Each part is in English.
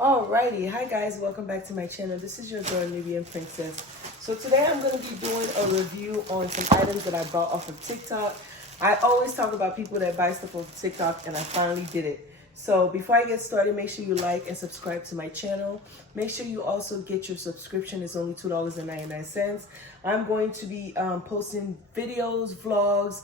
Alrighty, hi guys, welcome back to my channel. This is your girl Nubian Princess. So today I'm going to be doing a review on some items that I bought off of TikTok. I always talk about people that buy stuff off TikTok, and I finally did it. So before I get started, make sure you like and subscribe to my channel. Make sure you also get your subscription. It's only $2.99. I'm going to be posting videos, vlogs,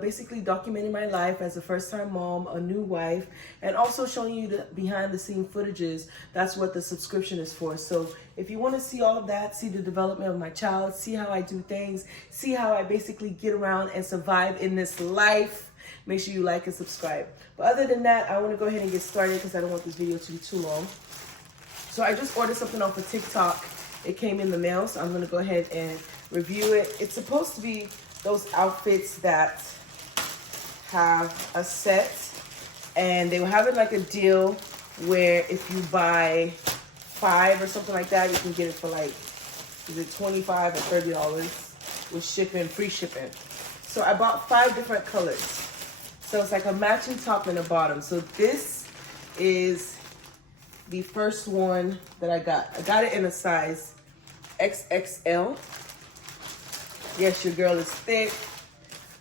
basically documenting my life as a first-time mom, a new wife, and also showing you the behind-the-scene footages. That's what the subscription is for. So if you want to see all of that, see the development of my child, see how I do things, see how I basically get around and survive in this life, make sure you like and subscribe. But other than that, I want to go ahead and get started because I don't want this video to be too long. So I just ordered something off of TikTok. It came in the mail, so I'm going to go ahead and review it. It's supposed to be those outfits that have a set, and they were having like a deal where if you buy 5 or something like that, you can get it for like, is it $25 or $30 with shipping, free shipping. So I bought 5 different colors. So it's like a matching top and a bottom. So this is the first one that I got. I got it in a size XXL. Yes, your girl is thick.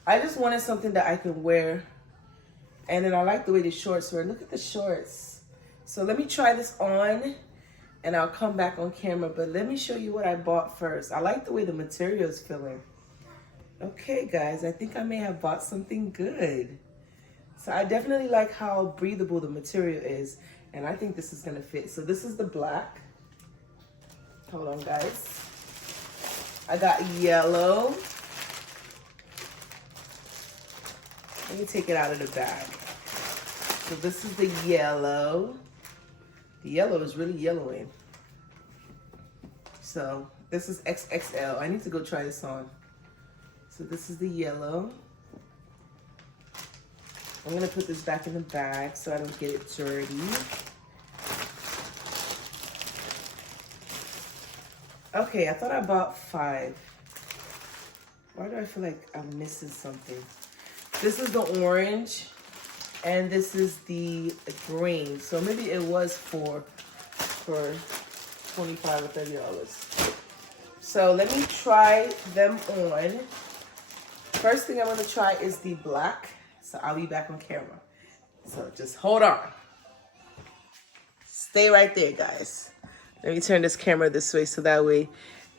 I just wanted something that I could wear. And then I like the way the shorts were. Look at the shorts. So let me try this on and I'll come back on camera. But let me show you what I bought first. I like the way the material is feeling. Okay, guys, I think I may have bought something good. So I definitely like how breathable the material is, and I think this is gonna fit. So this is the black. Hold on, guys. I got yellow. Let me take it out of the bag. So this is the yellow. The yellow is really yellowing. So this is XXL. I need to go try this on. So this is the yellow. I'm gonna put this back in the bag so I don't get it dirty. Okay, I thought I bought 5. Why do I feel like I'm missing something? This is the orange, and this is the green. So maybe it was for $25 or $30. So let me try them on. First thing I'm gonna try is the black. So I'll be back on camera. So just hold on. Stay right there, guys. Let me turn this camera this way so that way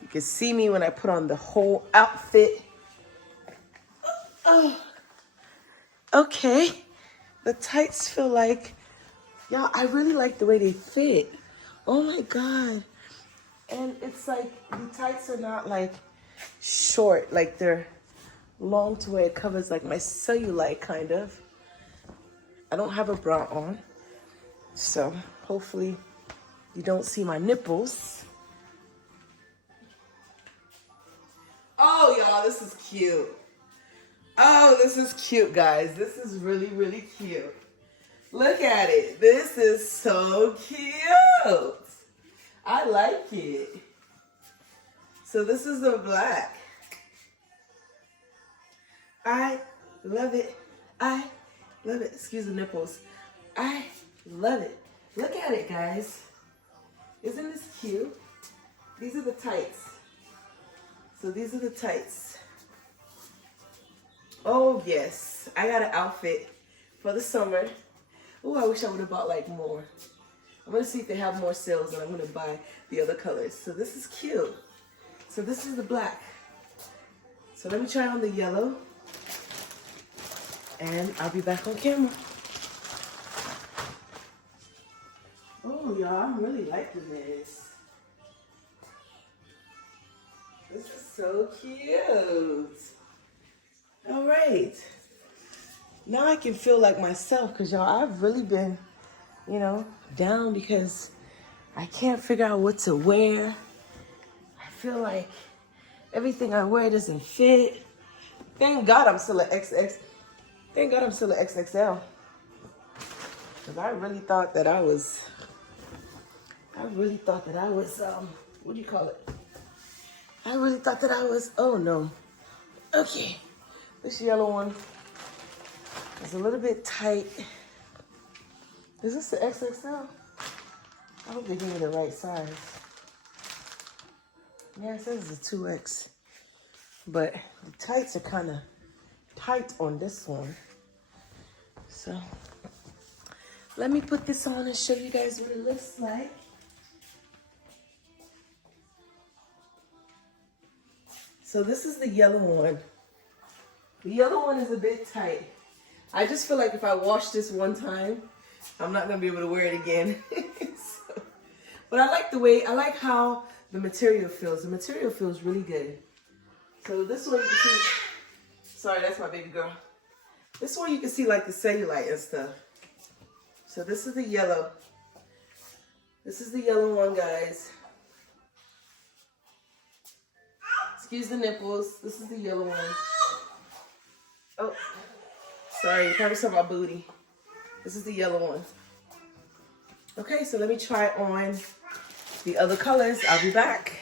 you can see me when I put on the whole outfit. Okay. The tights feel like, y'all, I really like the way they fit. Oh my God. And it's like, the tights are not like short, like they're long to where it covers like my cellulite kind of. I don't have a bra on, so hopefully you don't see my nipples. Oh, y'all, this is cute. Oh, this is cute, guys. This is really, really cute. Look at it. This is so cute. I like it. So this is the black. I love it. I love it. Excuse the nipples. I love it. Look at it, guys. Isn't this cute? These are the tights. So these are the tights. Oh, yes. I got an outfit for the summer. Oh, I wish I would have bought like more. I'm going to see if they have more sales, and I'm going to buy the other colors. So this is cute. So this is the black. So let me try on the yellow. And I'll be back on camera. Oh, y'all, I'm really liking this. This is so cute. All right. Now I can feel like myself, because, y'all, I've really been, down because I can't figure out what to wear. I feel like everything I wear doesn't fit. Thank God I'm still an XX. Thank God I'm still an XXL. Because I really thought that I was, what do you call it? I really thought that I was, oh no. Okay, this yellow one is a little bit tight. Is this the XXL? I hope they give me the right size. Yeah, it says it's a 2X. But the tights are kind of tight on this one. So let me put this on and show you guys what it looks like. So this is the yellow one. The yellow one is a bit tight. I just feel like if I wash this one time, I'm not gonna be able to wear it again. So, but I like how the material feels. The material feels really good. So this one you can see, sorry, that's my baby girl. This one you can see like the cellulite and stuff. So this is the yellow. This is the yellow one, guys. Excuse the nipples. This is the yellow one. Oh, sorry, you probably saw my booty. This is the yellow one. Okay, so let me try on the other colors. I'll be back.